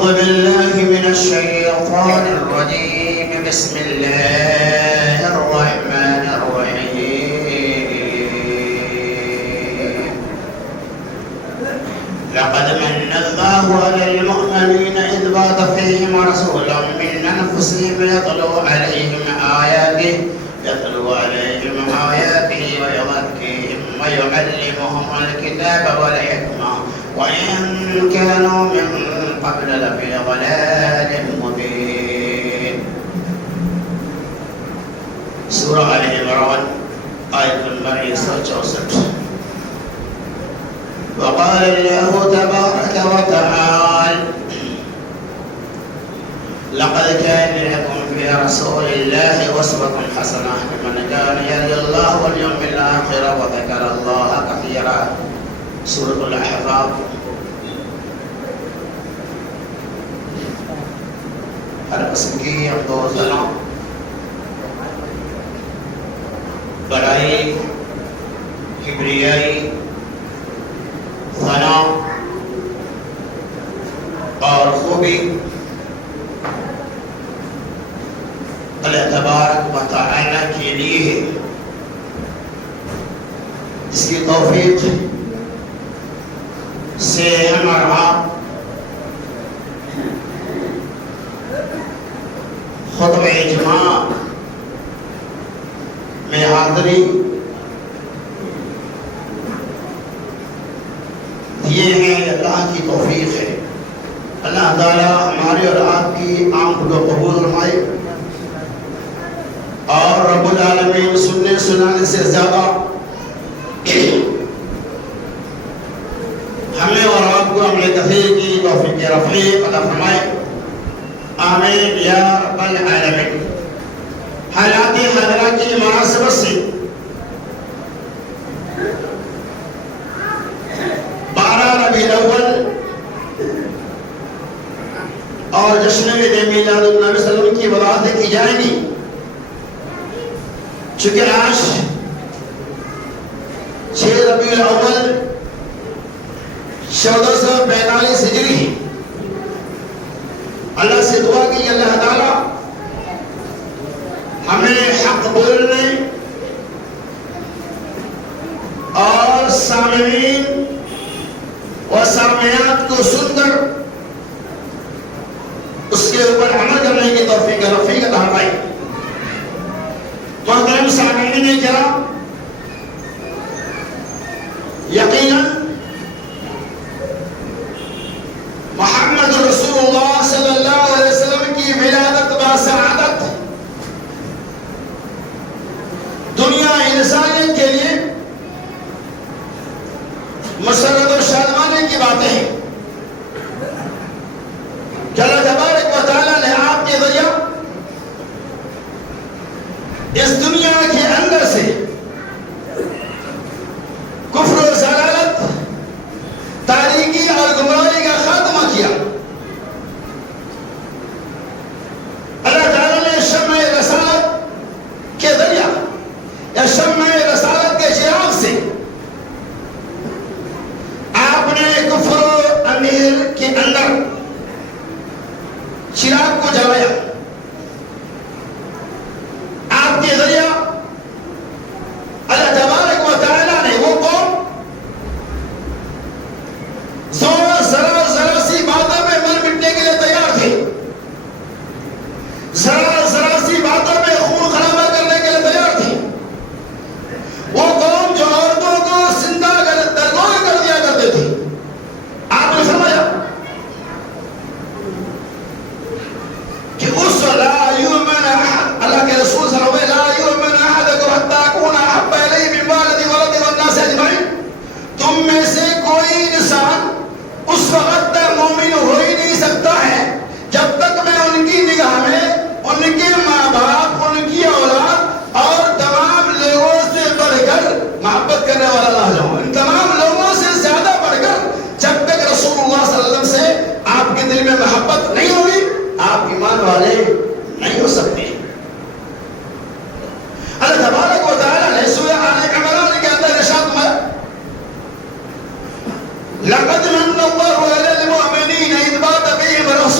أعوذ بالله من الشيطان الرجيم. بسم الله الرحمن الرحيم. لقد من الله على المؤمنين إذ بعث فيهم رسولا من أنفسهم يتلو عليهم آياته ويزكيهم ويعلمهم الكتاب والحكمة وإن كانوا من قبل لفي ضلال مبين. سورة آل عمران آية نمبر 164. وقال الله تبارك وتعالى: لقد كان لكم في رسول الله أسوة حسنة لمن كان يرجو الله واليوم الآخر وذكر الله كثيرا. سورة الأحزاب. ہر قسم کی حمد و ثنا، بڑائی، کبریائی، ثنا اور خوبی اللہ تبارک و تعالی کے لیے ہے، جس کی توفیق سے ہم اور آپ خطبہ اجماع میں حاضری دیے ہیں، اللہ کی توفیق ہے۔ اللہ تعالیٰ ہمارے اور آپ کی آنکھ کو قبول فرمائے، اور رب العالمین سننے سنانے سے زیادہ ہمیں اور آپ کو عمل کثیر کی توفیق رفیع عطا فرمائے، آمین یا رب العالمین۔ حالات حاضرہ کی مناسبت سے 12 ربیع الاول اور جشن میلاد النبی صلی اللہ علیہ وسلم کی وضاحتیں کی جائیں گی، چونکہ آج 6 ربیع الاول 1445 ہجری ہے۔ اللہ سے دعا کی اللہ تعالیٰ ہمیں حق بولنے اور سامعین و سامعات کو سن کر اس کے اوپر عمل کرنے کی توفیق رفیع عطا فرمائے۔ محترم سامعین کرام، یقیناً محمد رسول اللہ صلی اللہ علیہ وسلم کی ولادت با سعادت دنیا انسانیت کے لیے مسرت و شادمانے کی باتیں ہیں کہ اللہ تبارک و تعالیٰ نے آپ کے ذریعہ اس دنیا کے اندر سے کفر و ضلالت، تاریکی اور گمراہی کا خاتمہ کیا۔ اللہ تعالیٰ نے شمع رسالت کے ذریعہ یا شمع رسالت کے چراغ سے آپ نے کفر و امیر کے اندر چراغ کو جلایا۔ آپ کے ذریعہ اللہ تبارک و تعالیٰ نے وہ قوم ذرا سی باتوں میں مر مٹنے کے لیے تیار تھے، ذرا سی باتوں میں خون خرابہ کرنے کے لیے تیار تھی، وہ قوم جو عورتوں کو زندہ درگور کر دیا کرتے تھے۔ آپ نے فرمایا کہ اس لا یؤمن احد، اللہ کے رسول صلی اللہ علیہ وسلم لا یؤمن احدکم حتی اکون احب الیہ من والدی ولدی والناس اجمعین، تم میں سے کوئی انسان اس وقت تک مومن ہو ہی نہیں سکتا ہے جب تک میں ان کی نگاہ میں ان کے ماں باپ، ان کی اولاد اور تمام لوگوں سے بڑھ کر محبت کرنے والا نہ ہو جاؤں۔ ان تمام لوگوں سے زیادہ بڑھ کر جب تک رسول اللہ صلی اللہ علیہ وسلم سے آپ کے دل میں محبت نہیں ہوگی، آپ ایمان والے نہیں ہو سکتے۔ اللہ تبارک و تعالیٰ نے سورہ آل عمران کے اندر ارشاد فرمایا: لقد من الله على المؤمنين إذ بعث فيهم رسولا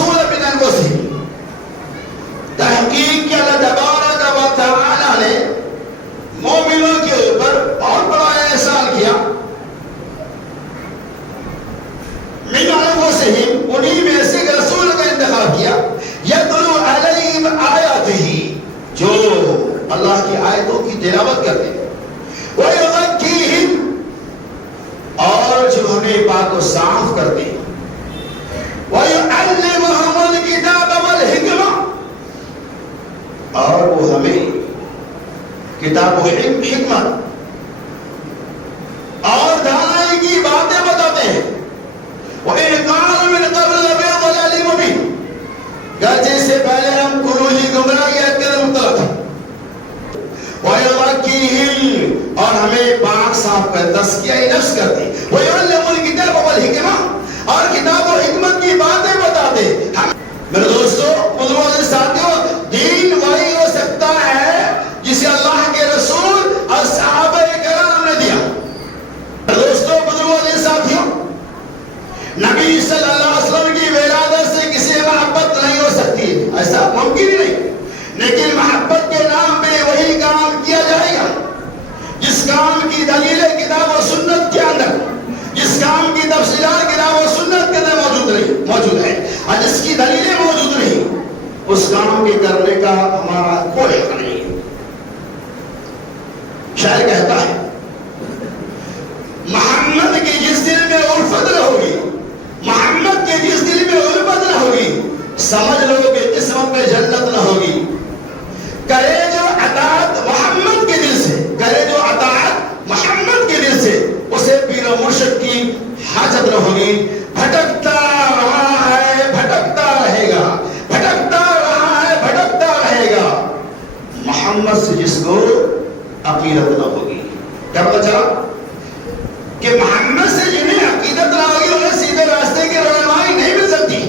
انہی میں سے ایک رسول کا انتخاب کیا یتلو علیہم آیاتہ، جو اللہ کی آیتوں کی تلاوت کرتے ہیں، وَيُزَكِّيهِمْ، اور جو ہمیں پاک و صاف کرتے ہیں، وَيُعَلِّمُهُمُ الْكِتَابَ وَالْحِكْمَةَ، اور وہ ہمیں کتاب و حکمت اور دانائی کی باتیں بتاتے ہیں، وَإِنْ كَانُوا مِنْ قَبْلُ لَفِي ضَلَالٍ مُبِينٍ، گرچہ سے پہلے ہم کلوہی گمراہی کے مبتلا تھے، وَيُزَكِّيهِمْ، اور ہمیں پاک صاف کر تزکیہ نفس کرتے، وَيُعَلِّمُ الْكِتَابَ وَالْحِكْمَةَ، اور کتاب و حکمت کی باتیں بتاتے۔ میرے دوستو، بزرگوں ساتھیوں، دین وہی ہو سکتا ہے جسے اللہ کے رسول اور صحابہ کرام نے دیا۔ دوستو، بزرگوں ساتھیوں، نبی صلی اللہ علیہ وسلم کی ولادت سے کسی محبت نہیں ہو سکتی، ایسا ممکن ہی نہیں، لیکن محبت کے نام پہ وہی کام کیا جائے گا جس کام کی دلیل کتاب و سنت کے اندر، جس کام کی تفصیلات کتاب و سنت کے اندر موجود ہے، اور جس کی دلیلیں موجود نہیں، اس کام کے کرنے کا ہمارا کوئی حق نہیں ہے۔ شاعر کہتا ہے، محمد کے جس دل میں الفت نہ ہوگی، محمد کے جس دل میں الفت نہ ہوگی، سمجھ لو کہ قسمت میں جنت نہ ہوگی۔ کرے جو اطاعت محمد کے دل سے، کرے جو اطاعت محمد کے دل سے، اسے پیر و مرشد کی حاجت نہ ہوگی۔ بھٹکتا رہا ہے، بھٹکتا رہے گا، بھٹکتا رہا ہے، بھٹکتا رہے گا، محمد سے جس کو عقیدت نہ ہوگی۔ کیا پتہ چلا کہ محمد سے جنہیں عقیدت نہ ہوگی انہیں سیدھے راستے کی رہنمائی نہیں مل سکتی،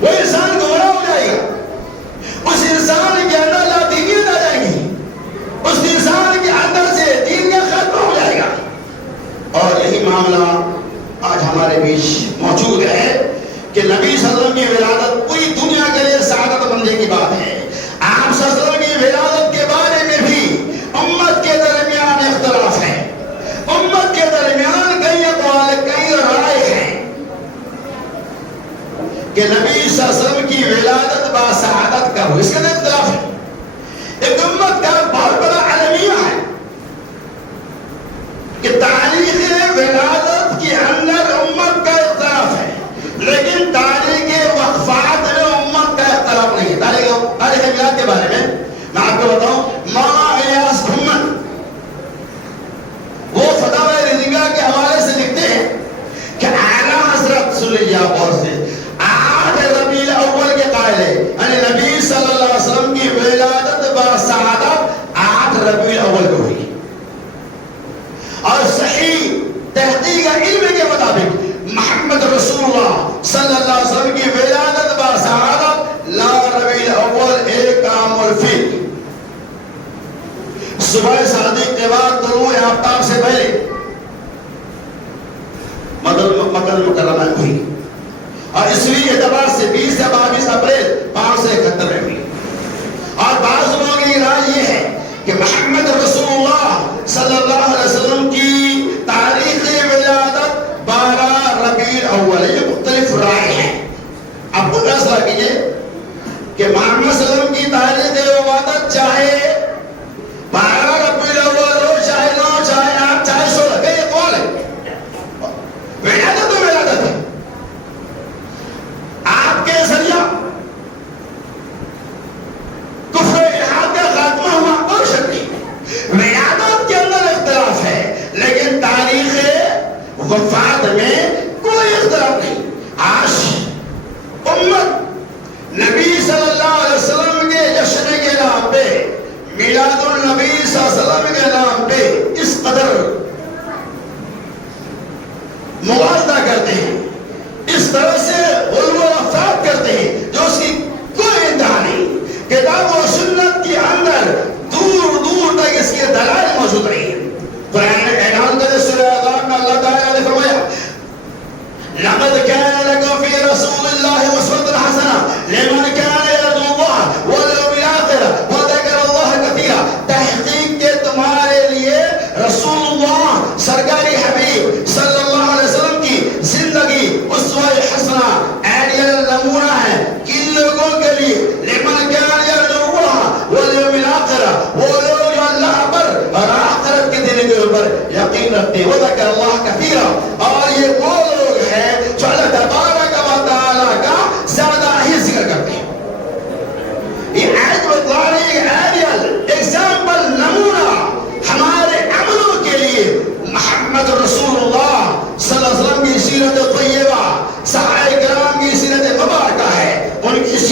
وہ انسان گمراہ ہو جائے گا، اس انسان کے اندر لادینیت آ جائے گی، اس انسان کے اندر سے دین کا ختم ہو جائے گا۔ اور یہی معاملہ آج ہمارے بیچ موجود ہے کہ نبی صلی اللہ علیہ وسلم کی ولادت پوری دنیا کے لیے سعادت مندی کی بات ہے۔ آپ صلی اللہ علیہ وسلم کی ولادت کے بارے میں بھی امت کے درمیان اختلاف ہے، امت کے درمیان کئی اقوال، کئی رائے ہیں کہ نبی صلی اللہ علیہ وسلم کی ولادت باسعادت کب ہوئی، اس کے اندر اختلاف ہے۔ ایک امت کا بہت بڑا المیہ ہے کہ تاریخ ولادت کے اندر امت کا اختلاف ہے، لیکن تاریخ وقفات میں امت کا اختلاف نہیں ہے۔ تاریخ میلاد کے بارے میں آپ کو بتاؤں، مولانا الیاس محمد وہ فتاوی رضیہ کے حوالے سے لکھتے ہیں کہ اعلیٰ حضرت صلی اللہ علیہ وسلم 8 ربیع الاول کے قائل ہے، یعنی نبی صلی اللہ علیہ وسلم کی ولادت باسعادت 8 ربیع الاول کو ہوئی، اور صحیح تحقیق علم کے مطابق محمد رسول اللہ صلی اللہ علیہ وسلم کی ولادت باسعادت لا ربیع الاول 1 عام الفیل، صبح صادق کے بعد طلوع آفتاب سے پہلے مکہ مکرمہ ہوئی، اور عیسوی اعتبار سے 20 سے 22 اپریل 571 میں ہوئی۔ اور بعض لوگوں کی رائے یہ ہے کہ محمد رسول اللہ صلی اللہ علیہ وسلم کی تاریخ ولادت 12 ربیع الاول، یہ مختلف رائے ہیں۔ اب خود فیصلہ کیجئے کہ محمد صلی اللہ علیہ وسلم کی تاریخ ولادت چاہے 12 ربیع الاول ہو، چاہے 9، چاہے 8، چاہے 16، کئی اقوال ہے، ولادت تو ولادت ہے۔ آپ کے ذریعہ کفر الحاد کا خاتمہ ہوا، کوئی شک نہیں، ولادت کے اندر اختلاف ہے، لیکن تاریخ وفات میں کوئی اختلاف نہیں۔ آج امت نبی صلی اللہ علیہ وسلم کے جشن کے نام پہ، میلاد النبی صلی اللہ علیہ وسلم کے نام پہ اس قدر موازنہ کرتے ہیں، اس طرح سے غلو و افراد کرتے ہیں جو اس کی کوئی انتہا نہیں۔ کتاب و سنت کے اندر دور دور تک اس کے دلائل موجود نہیں ہیں۔ قرآن نے اعلان کرتے سورہ اذان میں اللہ تعالیٰ نے فرمایا لَقَدْ كَانَ لَكُمْ فِي رَسُولِ اللَّهِ أُسْوَةٌ حَسَنَةٌ لِمَنْ كَانَ يَرْجُو اللَّهَ وَالْيَوْمَ الْآخِرَ وَذَكَرَ اللَّهَ كَثِيرًا، تحقیق کے تمہارے لیے رسول اللہ سرکاری حبیب صلی اللہ علیہ وسلم کی زندگی اسوہ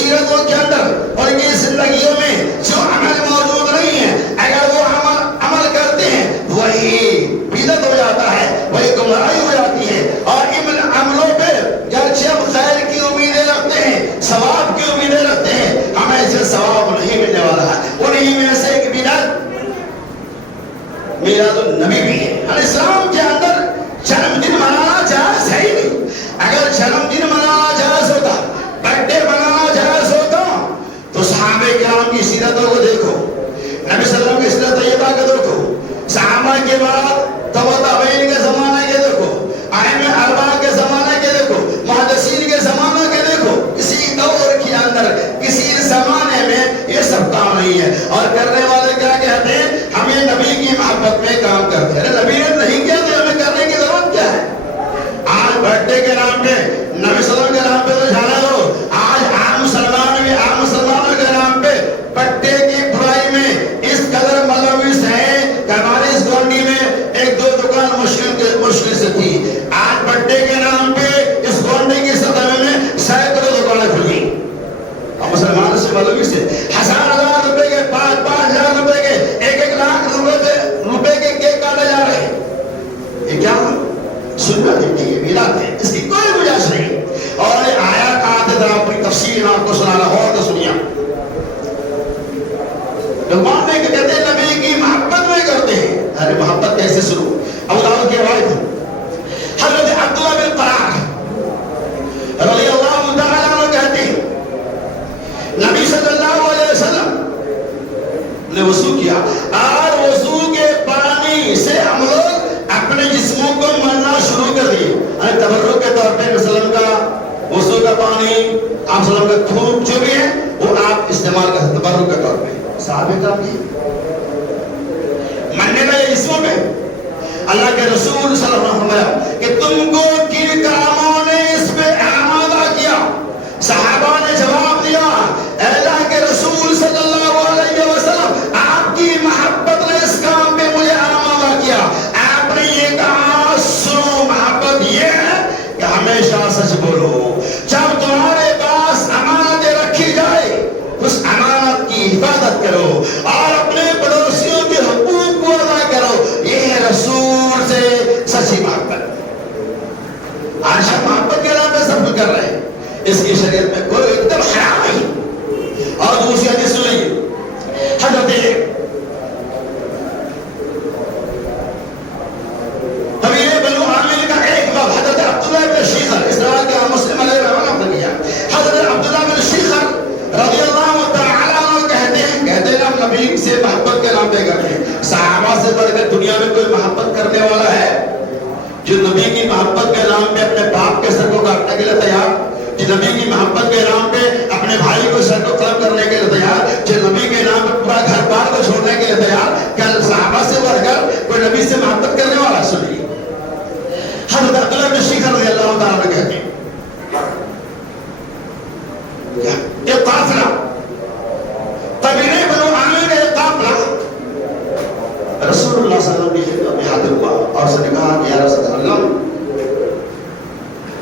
سیرتوں کے اندر اور کی زندگیوں میں جو عمل موجود نہیں ہے، اگر وہ عمل کرتے ہیں وہی بدعت ہو جاتا ہے، وہی گمراہی ہو جاتی ہے۔ اور ان عملوں پہ گرچہ ہم خیر کی امیدیں رکھتے ہیں، ثواب کی امیدیں رکھتے ہیں، ہمیں اسے ثواب نہیں ملنے والا ہے۔ انہیں میں سے ایک بدعت میلاد النبی بھی ہے۔ اسلام کے اندر جنم دن منانا جائز ہے ہی نہیں۔ اگر جنم دن منانا جائز ہوتا، برتھ ڈے منانا جائز ہوتا، تو صحابہ کرام کی سیرتوں کو دیکھو، نبی صلی اللہ علیہ وسلم کی سیرت طیبہ کو دیکھو، صحابہ کے بعد تبع تابعین کے زمانے کے دیکھو، ائمہ اربعہ کے زمانے کے دیکھو، محدثین کے زمانے کے دیکھو، کسی دور کے اندر کسی زمانے میں یہ سب کام نہیں ہے۔ اور کرنے والے کیا کہتے ہیں؟ ہمیں نبی کی محبت میں کام کرتے ہیں۔ نبی نے نہیں کیا تو ہمیں کرنے کی ضرورت کیا ہے؟ آج برتھ ڈے کے نام پہ، نبی صلی اللہ علیہ وسلم کے نام پہ تو جانا دو۔ آج عام مسلمانوں کے نام پہ برتھ ڈے کی برائی میں اس قدر ملوث ہیں کہ ہماری اس گونڈی میں ایک دو دکان مشکل سے تھی، آج برتھ ڈے کے نام پہ اس گونڈی کی سطح میں سینکڑوں دکانیں کھل گئی۔ اور مسلمان سے ملوث ہے، ہزار روپے کے، 5,000 روپے کے، 1,00,000 روپے کے کیک کاٹے جا رہے ہیں۔ یہ کیا سنت ہے؟ یہ میلاد ہے، اس کی کوئی گنجائش نہیں۔ اور یہ آیات آتے ذرا اپنی تفسیر آپ کو سنانا ہو تو سنیا۔ لقمان نے کہتے ہیں نبی کی محبت میں کرتے ہیں۔ ارے محبت کیسے شروع؟ ابو داؤد کی روایت ہے، حضرت عبداللہ بن قرار رضی اللہ تعالیٰ عنہ کہتے ہیں نبی صلی اللہ علیہ وسلم نے وضو کیا، اور وضو کے پانی سے ہم لوگ اپنے جسموں کو ملنا شروع کر دیے۔ تبرک کے طور پہ وسلم کا وضو کا پانی، آپ وسلم کا تھوک جو بھی ہے وہ آپ استعمال کرتے تبرک کے طور پہ۔ صحابہ کرام کی مننے کا یہ جسموں پہ اللہ کے رسول صلی اللہ علیہ وسلم نے فرمایا کہ تم کو کن کاموں نے اس پہ آمادہ کیا؟ صحابہ نے جواب دیا، اے اللہ کے رسول صلی اللہ علیہ وسلم، آپ کی محبت نے اس کام پہ مجھے آمادہ کیا۔ آپ نے یہ کہا سنو، محبت یہ ہے کہ ہمیشہ سچ بولو، جب تمہارے پاس امانتیں رکھی جائے اس امانت کی حفاظت کرو اور اپنے پڑوسیوں کے حقوق کو ادا کرو۔ یہ ہے رسول سے سچی محبت۔ آج ہم محبت کے نام پہ سب کچھ کر رہے ہیں، اس کی شریعت میں کوئی ایک دم حرام نہیں۔ اور دوسری حدیث سنیے، حضرت قبیلے بنو عامر کا ایک باب، حضرت عبداللہ بن شیخر، اس روایت کا مسلم علیہ رحمۃ اللہ کیا، حضرت عبداللہ بن شیخر رضی اللہ تعالیٰ عنہ کہتے ہیں ہم نبی سے محبت کے نام پہ کرتے ہیں۔ صحابہ سے بڑھ کر دنیا میں کوئی محبت کرنے والا ہے جو نبی کی محبت کے نام پہ اپنے باپ کے سر کو کاٹنے کے لیے تیار، جو نبی کی محبت کے نام پہ اپنے بھائی کو سر کو قلم کرنے کے لیے تیار، جو نبی کے نام پہ پورا گھر بار کو چھوڑنے کے لیے تیار؟ کیا صحابہ سے بڑھ کر کوئی نبی سے محبت کرنے والا؟ سنیے، حضرت عبداللہ بن شیخر رضی اللہ تعالیٰ عنہ کہتے ہیں ایک قافلہ، قبیلے بنو عامر کا ایک قافلہ رسول اللہ صلی اللہ علیہ وسلم میں حاضر ہوا اور اس نے کہا کہ یا رسول اللہ،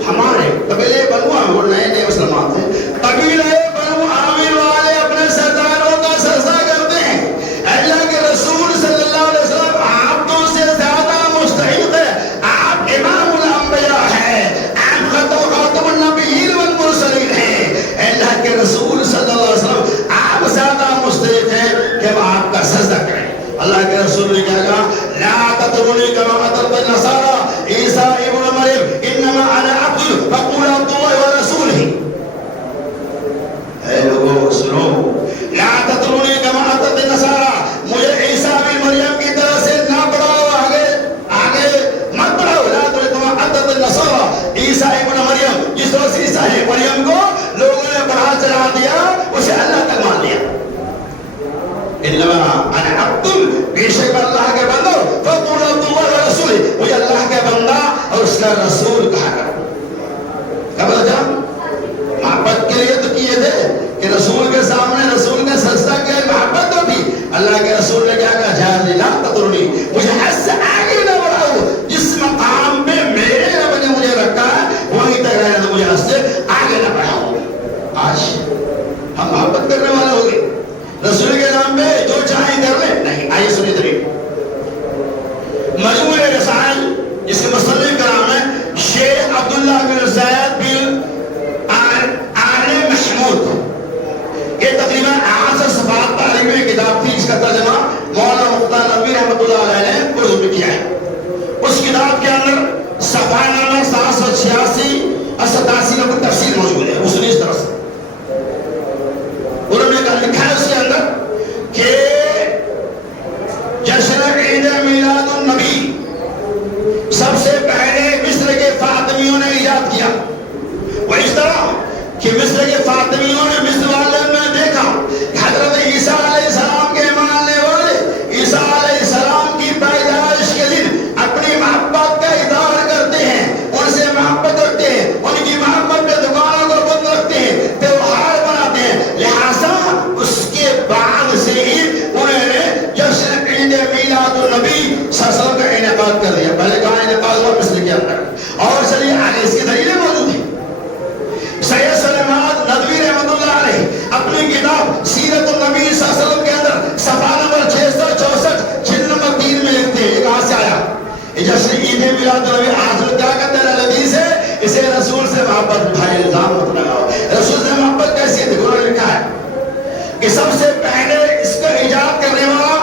ہمارے قبیلے بنو عامر، وہ نئے مسلمان تھے، قبیلے بنو عامر والے اپنے سرداروں کا سجدہ کرتے ہیں۔ اللہ کے رسول صلی اللہ علیہ وسلم آپ تو سے زیادہ مستحق ہے، آپ امام الانبیاء ہیں، آپ خاتم النبیین والمرسلین ہیں۔ اللہ کے رسول صلی اللہ علیہ وسلم آپ زیادہ مستحق ہیں کہ ہم آپ کا سجدہ کریں۔ اللہ کے رسول نے کیا کہا؟ لا تطرونی کما اطرت النصارى عیسیٰ ابن مریم انما انا عبد فقولوا عبد اللہ ورسولہ۔ اے لوگوں سنو، لا تطرونی کما اطرت النصارى، مجھے عیسیٰ ابن مریم کی طرح سے نہ پڑھاؤ، آگے مت پڑھاؤ۔ لا تطرونی کما اطرت النصارى، عیسیٰ ابن مریم، جس طرح سے عیسیٰ ابن مریم کو لوگوں نے بڑھا چڑھا دیا، اسے اللہ تک مان لیا۔ انما انا عبد، بے شک اللہ کے بندو، فقولوا عبد اللہ ورسولہ، مجھے اللہ کا بندہ اور اس کا رسول کہا کرو۔ کب جان محبت کے لیے تو کیے تھے کہ رسول کے سامنے رسول کا سجدہ کیا، محبت تو تھی۔ اللہ کے رسول نے کیا کہا؟ جاز لا تطرونی، مجھے حد سے آگے نہ بڑھاؤ، جس مقام پہ میرے رب نے مجھے رکھا ہے وہیں تک رہنا، تو مجھے حد سے آگے نہ بڑھاؤ۔ آج اپنی کتاب سیرت النبی صلی اللہ علیہ وسلم کے اندر صفحہ نمبر 664 جلد نمبر 3 میں لکھتے ہیں. یہ کہاں سے آیا؟ جشن عید میلاد النبی حضرت کیا کہتے ہیں حدیث ہے اسے رسول سے محبت بھائی الزام مت لگاؤ. رسول سے محبت کیسی ہے؟ دیکھو انہوں نے لکھا ہے کہ سب سے پہلے اس کا ایجاد کرنے والا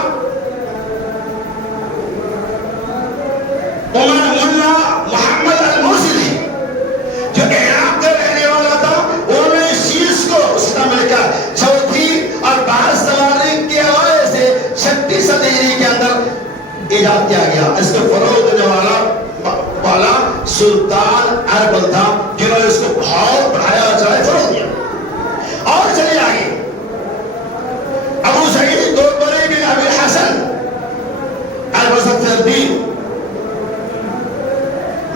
ملا محمد المرسلی جو عراق کا رہنے والا تھا. انہوں نے اس چیز کو اس کا میں لکھا چوتھی اور 22 تواریخ کے حوالے سے 36 صدی کے اندر ایجاد کیا گیا. اس کو فروغ دینے والا سلطان اربل تھا جنہوں نے اس کو بہت بڑھایا چڑھایا فروغ دیا. اور چلے آگے ابو سعید دوبری بن ابی الحسن البصری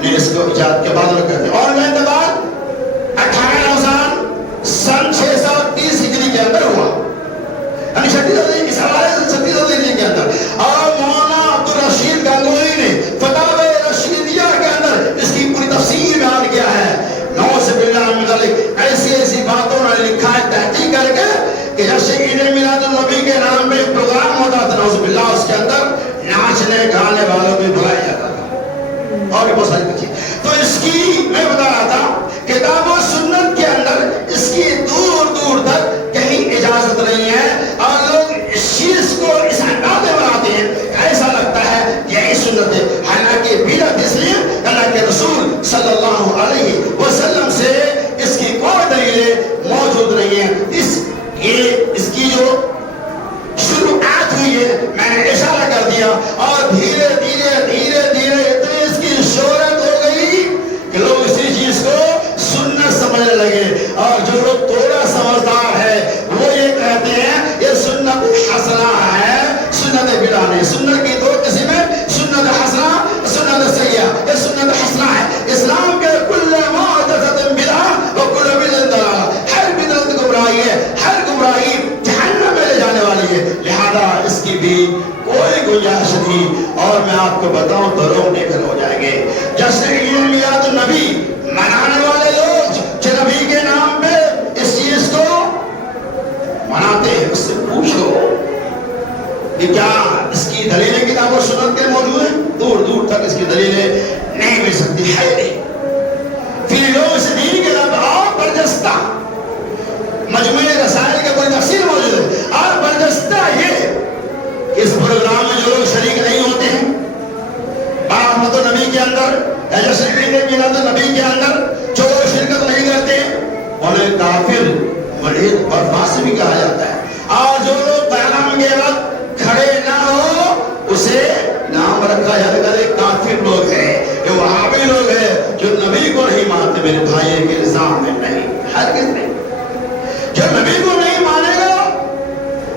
نے اس کو ایجاد کے بعد کر دیا. اور میں بعد 18 رمضان سن 630 ہجری کے اندر ہوا. یعنی 36 اس حوالے سے 36 ہجری کے اندر. اور مولانا عبدالرشید گنگوہی نے فتاوی رشیدیہ کے اندر اس کی پوری تفسیر بیان کیا ہے. نعوذ باللہ من ذلک ایسی ایسی باتوں نے لکھا ہے تحقیق کر کے کہ جیسے عید میلاد النبی کے نام پہ ایک پروگرام ہوتا تھا نعوذ باللہ اس کے اندر ناچنے گانے والوں بھی بلایا جاتا تھا اور بھی بہت ساری چیزیں. تو اس کی میں بتا رہا تھا کتاب و سنت کے اندر اس کی دور دور تک کہیں اجازت نہیں ہے. اور لوگ اس چیز کو اس انداز میں بناتے ہیں ایسا لگتا ہے یہی سنت ہے. حالانکہ بدعت اس لیے اللہ کے رسول صلی اللہ علیہ وسلم سے اس کی کوئی دلیلیں موجود نہیں ہیں. اس کی جو شروعات ہوئی ہے میں نے اشارہ کر دیا اور دھیرے دھیرے اتنی اس کی شہرت ہو گئی کہ لوگ اسی چیز کو سنت سمجھنے لگے. اور جو لوگ تھوڑا سمجھدار ہے وہ یہ کہتے ہیں یہ سنت حسنہ ہے سنت بدعہ نہیں. سنت کی دو قسم ہے سنت حسنہ سنت سیئہ. یہ سنت حسنہ ہے. اسلام کے کل محدثۃ بدعہ و کل بدعۃ ضلالہ. ہر بدعت گمراہی ہے ہر گمراہی جہنم میں لے جانے والی ہے. لہذا اس کی بھی کوئی گنجائش نہیں. اور میں آپ کو بتاؤں تو لوگ نکل ہو جائیں گے. جیسے عید میلاد النبی منانے والے لوگ جو نبی کے نام پہ اس چیز کو مناتے ہیں اس سے پوچھو کہ کیا اس کی دلیلیں کتاب و سنت کے موجود ہیں؟ دور دور تک اس کی دلیلیں نہیں مل سکتی ہے نہیں. پھر لوگ اس دین کے رب اور برجستہ مجموعہ رسائل کے کوئی تفصیل موجود ہے. اور برجستہ یہ کہ اس پروگرام میں جو لوگ شریک نہیں ہوتے ہیں بارہمت نبی کے اندر جیسے عید میلاد النبی کے اندر جو لوگ شرکت نہیں کرتے انہیں کافر مرید بدماش بھی کہا جاتا ہے. اور جو لوگ پیغام کے وقت کھڑے نہ ہو اسے نام رکھا جاتا ہے کافر لوگ ہیں یہ وہابی لوگ ہیں جو نبی کو نہیں مانتے. میرے بھائی کے الزام میں نہیں ہرگز نہیں. جو نبی کو نہیں مانے گا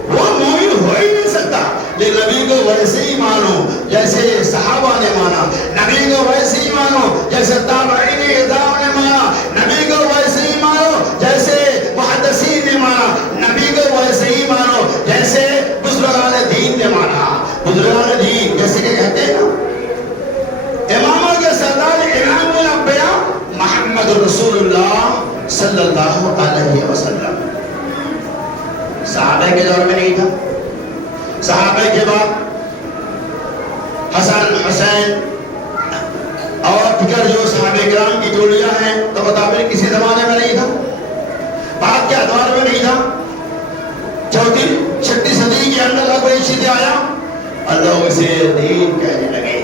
وہ مومن ہو ہی نہیں سکتا. لیکن نبی کو ویسے ہی مانو جیسے صحابہ نے مانا. نبی کو ویسے ہی مانو جیسے تابعین اعظام نے مانا. نبی کو ویسے ہی مانو جیسے محدثین نے مانا. نبی کو ویسے ہی مانو جیسے بزرگان دین نے مانا. بزرگان دین جیسے کہ کہتے ہیں نا اماموں کے سردار امام الانبیاء محمد رسول اللہ صلی اللہ علیہ وسلم. صحابہ کے دور میں نہیں تھا. صحابہ کے بعد حسن حسین اور دیگر جو صحابہ کرام کی جوڑیاں ہیں تو بتابر کسی زمانے میں نہیں تھا. بعد کے ادوار میں نہیں تھا. چوتھی 36 صدی کے اندر لوگ ایک چیز آیا اور لوگ اسے دین کہنے لگے.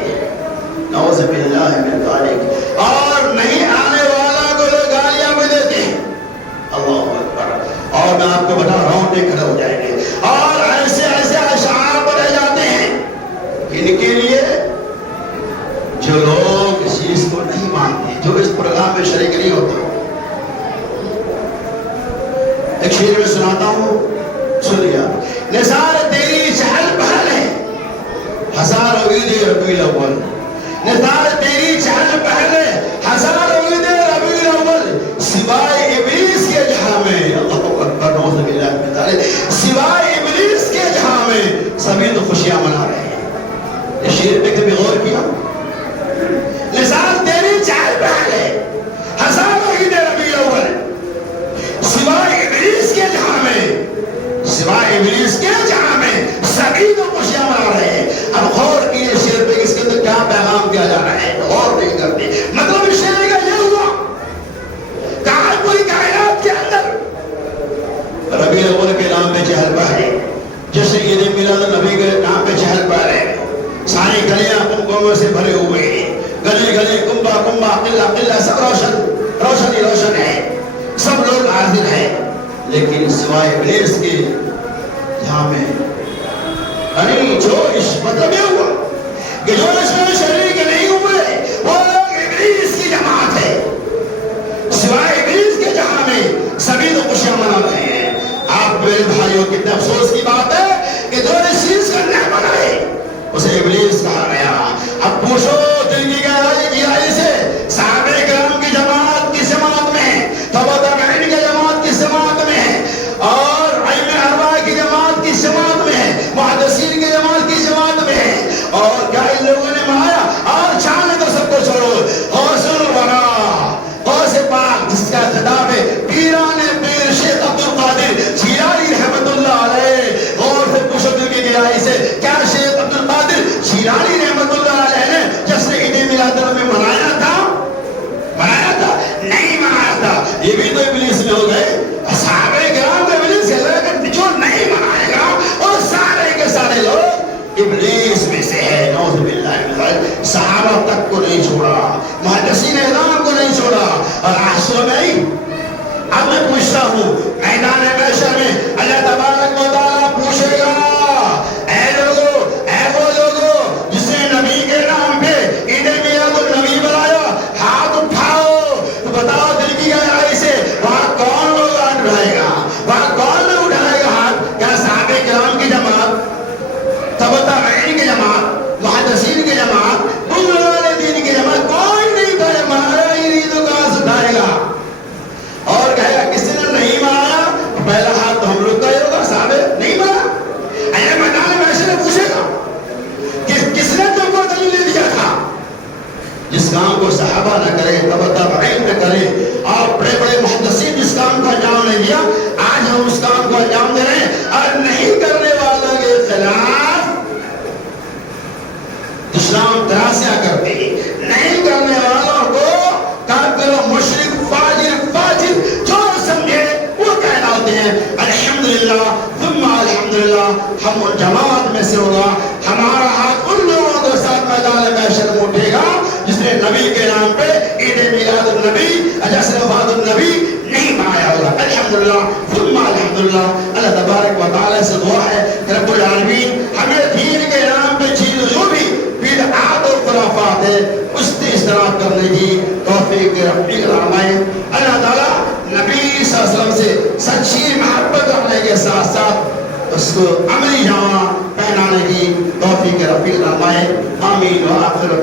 نعوذ باللہ من ذالک. اور نہیں آنے والا کو لوگ گالیاں بھی دیتے ہیں. اللہ اکبر. اور میں آپ کو بتا رہا ہوں کھڑے ہو جائیں گے اور ایسے ایسے اشعار پڑھے جاتے ہیں ان کے لیے جو لوگ اس چیز کو نہیں مانتے جو اس پروگرام میں شریک نہیں ہوتے. ایک شعر میں سناتا ہوں سن لیا. نثار تیری چہل پہل ہے ہزاروں عید ربیع الاول. نثار تیری چہل پہل ہے ہزاروں عید ربیع الاول. سوائے ابلیس کے جہاں میں اللہ اکبر نعوذ باللہ من ذالک. سوائے ابلیس کے جہاں میں سبھی تو خوشیاں منا رہے ہیں. یہ شعر پہ کبھی غور کیا؟ نثار تیری چہل پہل ہے ہزاروں عید ربیع الاول. سوائے ابلیس کے جہاں میں سوائے ابلیس کے جہاں میں سبھی کو خوشیاں منا رہے ہیں. اب غور کیے شعر پہ اس کے اندر کیا پیغام دیا جا رہا ہے, غور نہیں کرتے. مطلب اس شعر کا یہ ہوا کہا کوئی کائنات کے اندر ربیع الاول کے نام پہ چہل پہل, جیسے عید میلاد النبی کے نام پہ چہل پہل ہے. ساری گلیاں قمقموں سے بھرے ہوئے ہیں, گلے گلے کنبا کنبا قلعہ قلعہ سب روشن ہی روشن ہے, سب لوگ حاضر ہیں. لیکن سوائے ابلیس کے جہاں میں جو اس مطلب یہ ہوا کہ جو اس میں شریک نہیں ہوئے وہ لوگ ابلیس کی جماعت ہے. سوائے ابلیس کے جہاں میں سبھی تو خوشیاں منا رہے ہیں. آپ میرے بھائیوں کتنے افسوس کی بات ہے کہ جو اس چیز کا نہ بنائے اسے ابلیس کہا گیا. اب پوچھو دل کی گہرائی سے صحابہ کرام کی جماعت کس جماعت میں ہے, تبع تابعین کی جماعت کس جماعت میں ہے, اور ائمہ اربعہ کی جماعت کس جماعت میں ہے, محدثین کی جماعت کس جماعت میں ہے. اور کیا ان لوگوں نے منایا اور چاہنے تو سب کو چھوڑو. غوث الورا غوث پاک جس کا خطاب ہے پیران پیر شیخ عبد القادر جیلانی رحمت اللہ علیہ. غور سے پوچھو دل کی گہرائی سے کیا شیخ عبد القادر جیلانی رحمت اللہ علیہ نے جشن عید میلاد النبی منایا تھا؟ نہیں منایا تھا. یہ بھی تو ابلیس میں ہو گئے. صحابہ کرام کو ابلیس سے لگا جو نہیں منائے گا اور سارے کے سارے لوگ ابلیس میں سے ہے. نعوذ باللہ من ذالک. صحابہ تک کو نہیں چھوڑا, محدثین اعلان کو نہیں چھوڑا. اور آخر میں اب میں پوچھتا ہوں میدان محشر میں اللہ تبارک و تعالیٰ پوچھے گا اے لوگو, اے وہ لوگو جس نے نبی کے نام پہ عید میلاد النبی بنایا, ہاتھ اٹھاؤ. تو بتاؤ دل کی گہرائی سے وہاں کون لوگ ہاتھ اٹھائے گا, وہاں کون لوگ اٹھائے گا ہاتھ؟ کیا صحابہ کرام کی جماعت, تبع تابعین کی جماعت, محدثین کی جماعت, بغض والے دین کی جماعت کوئی نہیں اٹھائے. منایا ہی نہیں تو کہاں سے اٹھائے گا؟ اور کہے گا کسی نے نہیں منایا پہلا ہاتھ تو ہم لوگ کا ہی ہوگا. صحابہ نہیں مانا. اے میدان محشر میں پوچھے گا کہ کس نے تم کو دلیل دیا تھا؟ جس کام کو صحابہ نہ کرے, تبع تابعین نہ کرے, اور بڑے بڑے محدثین جس کام کا انجام نہیں دیا, آج ہم اس کام کو انجام دے رہے ہیں. اور نہیں کرنے والوں کے خلاف اسلام تراشیاں کرتے ہیں. نہیں کرنے والوں کو کافر, مشرک, فاجر جو سمجھے وہ کہلاتے ہیں. الحمدللہ ثم الحمدللہ ہم ان جماعت میں سے ہوگا. ہمارا ہاتھ ان لوگوں کے ساتھ میدان محشر میں اٹھے گا جس نے نبی کے نام پہ عید میلاد النبی, جشن وفات النبی نہیں منایا ہوگا. الحمدللہ ثم الحمدللہ. اللہ تبارک و تعالی سے دعا ہے کہ رب العالمین ہمیں دین کے نام پہ چیز جو بھی بدعات اور خرافات ہے اس سے اجتناب کرنے کی توفیق رفیق فرمائے. اللہ تعالیٰ نبی صلی اللہ علیہ وسلم سے سچی محبت رکھنے کے ساتھ ساتھ اس کو عملی جامہ پہنانے کی توفیق رفیق فرمائے. آمین و آخر